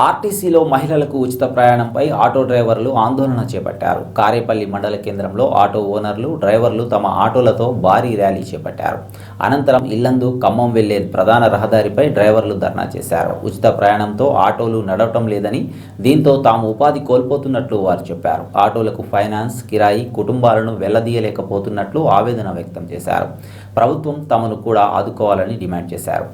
ఆర్టీసీలో మహిళలకు ఉచిత ప్రయాణంపై ఆటో డ్రైవర్లు ఆందోళన చేపట్టారు. కారేపల్లి మండల కేంద్రంలో ఆటో ఓనర్లు డ్రైవర్లు తమ ఆటోలతో భారీ ర్యాలీ చేపట్టారు. అనంతరం ఇల్లందు ఖమ్మం వెళ్ళే ప్రధాన రహదారిపై డ్రైవర్లు ధర్నా చేశారు. ఉచిత ప్రయాణంతో ఆటోలు నడవటం లేదని దీంతో తాము ఉపాధి కోల్పోతున్నట్లు వారు చెప్పారు. ఆటోలకు ఫైనాన్స్ కిరాయి కుటుంబాలను వెళ్ళదీయలేకపోతున్నట్లు ఆవేదన వ్యక్తం చేశారు. ప్రభుత్వం తమను కూడా ఆదుకోవాలని డిమాండ్ చేశారు.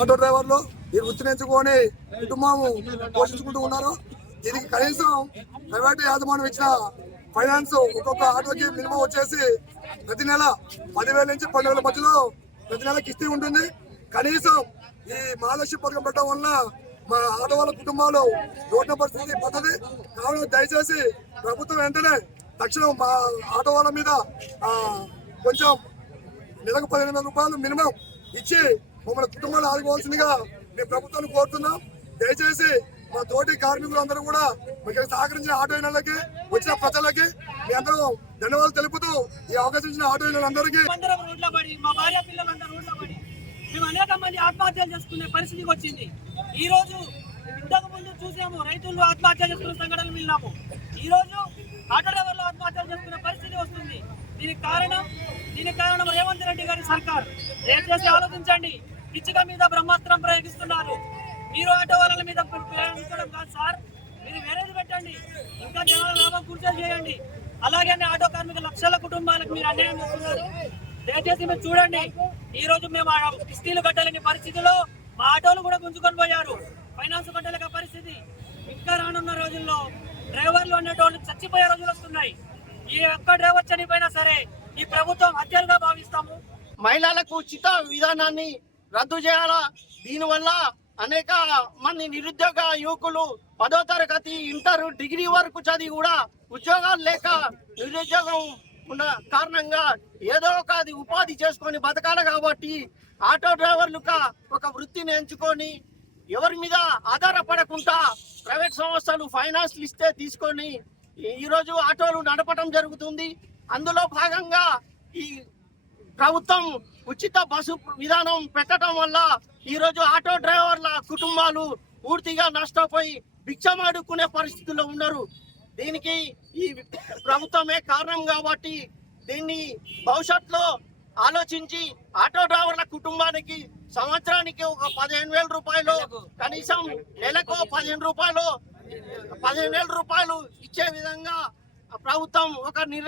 ఆటో డ్రైవర్లు మీరు వృత్తిని ఎంచుకొని కుటుంబం పోషించుకుంటూ ఉన్నారు. దీనికి కనీసం ప్రైవేట్ యాజమాన్యం ఇచ్చిన ఫైనాన్స్ ఒక్కొక్క ఆటోకి మినిమం వచ్చేసి ప్రతి నెల పదివేల నుంచి పన్నెండు వేల మధ్యలో ప్రతి నెల కిస్తీ ఉంటుంది. కనీసం ఈ మహాలక్ష్మి పథకం పెట్టడం వల్ల మా ఆడవాళ్ళ కుటుంబాలు రోడ్డు పరిస్థితి పద్ధతి కావున దయచేసి ప్రభుత్వం వెంటనే తక్షణం మా ఆటోవాళ్ళ మీద కొంచెం నెలకు పదిహేను వందల రూపాయలు మినిమం ఇచ్చి మమ్మల్ని కుటుంబాలు ఆదుకోవాల్సిందిగా మేము ప్రభుత్వాన్ని కోరుతున్నాం. దయచేసి మా తోటి కార్మికులందరూ కూడా మీకు సహకరించిన ఆటో యూనియన్లకి వచ్చిన ప్రజలకి మీ అందరూ ధన్యవాదాలు తెలుపుతూ ఈ అవకాశం ఇచ్చిన ఆటో యూనియన్లందరికీ మేము అనేక మంది ఆత్మహత్యలు చేసుకునే పరిస్థితికి వచ్చింది. ఈ రోజు ఇంతకు ముందు చూసాము రైతులు ఆత్మహత్య చేసుకున్న సంఘటనలు విన్నాము. ఈ రోజు ఆటో డ్రైవర్లు ఆత్మహత్యలు చేసుకునే పరిస్థితి వస్తుంది. దీనికి కారణం దీనికి కారణం రేవంత్ రెడ్డి గారి సర్కార్. దయచేసి ఆలోచించండి. పిచ్చిక మీద బ్రహ్మాస్త్రం ప్రయోగిస్తున్నారు. మీరు ఆటో వాళ్ళ మీద ప్రయోగించడం కాదు సార్. మీరు వేరేది పెట్టండి. ఇంకా జనాల లాభం కూర్చొని చేయండి. అలాగే ఆటో కార్మిక లక్షల కుటుంబాలకు మీరు అన్యాయం చేస్తున్నారు. దయచేసి మీరు చూడండి. ఈ రోజు మేము కిస్తీలు కట్టలేని పరిస్థితిలో మా ఆటోలు కూడా గుంజుకొని పోయారు. ఫైనాన్స్ కట్టలేక పరిస్థితి ఇంకా రానున్న రోజుల్లో డ్రైవర్లు అనేటోళ్ళు చచ్చిపోయే రోజులు వస్తున్నాయి. ఈ ఒక్క డ్రైవర్ చనిపోయినా సరే ఈ ప్రభుత్వం హత్యలుగా భావిస్తాము. మహిళలకు ఉచిత విధానాన్ని రద్దు చేయాలా? దీనివల్ల అనేక మంది నిరుద్యోగ యువకులు పదో తరగతి ఇంటర్ డిగ్రీ వరకు చదివి కూడా ఉద్యోగాలు లేక నిరుద్యోగం ఉన్న కారణంగా ఏదో ఒక అది ఉపాధి చేసుకొని బతకాలి కాబట్టి ఆటో డ్రైవర్లుగా ఒక వృత్తిని ఎంచుకొని ఎవరి మీద ఆధారపడకుండా ప్రైవేట్ సంస్థలు ఫైనాన్స్లు ఇస్తే తీసుకొని ఈరోజు ఆటోలు నడపడం జరుగుతుంది. అందులో భాగంగా ఈ ప్రభుత్వం ఉచిత బస్సు విధానం పెట్టడం వల్ల ఈరోజు ఆటో డ్రైవర్ల కుటుంబాలు పూర్తిగా నష్టపోయి భిక్షమాడుకునే పరిస్థితుల్లో ఉన్నారు. దీనికి ఈ ప్రభుత్వమే కారణం కాబట్టి దీన్ని భవిష్యత్తులో ఆలోచించి ఆటో డ్రైవర్ల కుటుంబానికి సంవత్సరానికి ఒక పదిహేను వేల రూపాయలు కనీసం నెలకు పదిహేను రూపాయలు పదిహేను వేల రూపాయలు ఇచ్చే విధంగా ప్రభుత్వం ఒక నిర్ణయం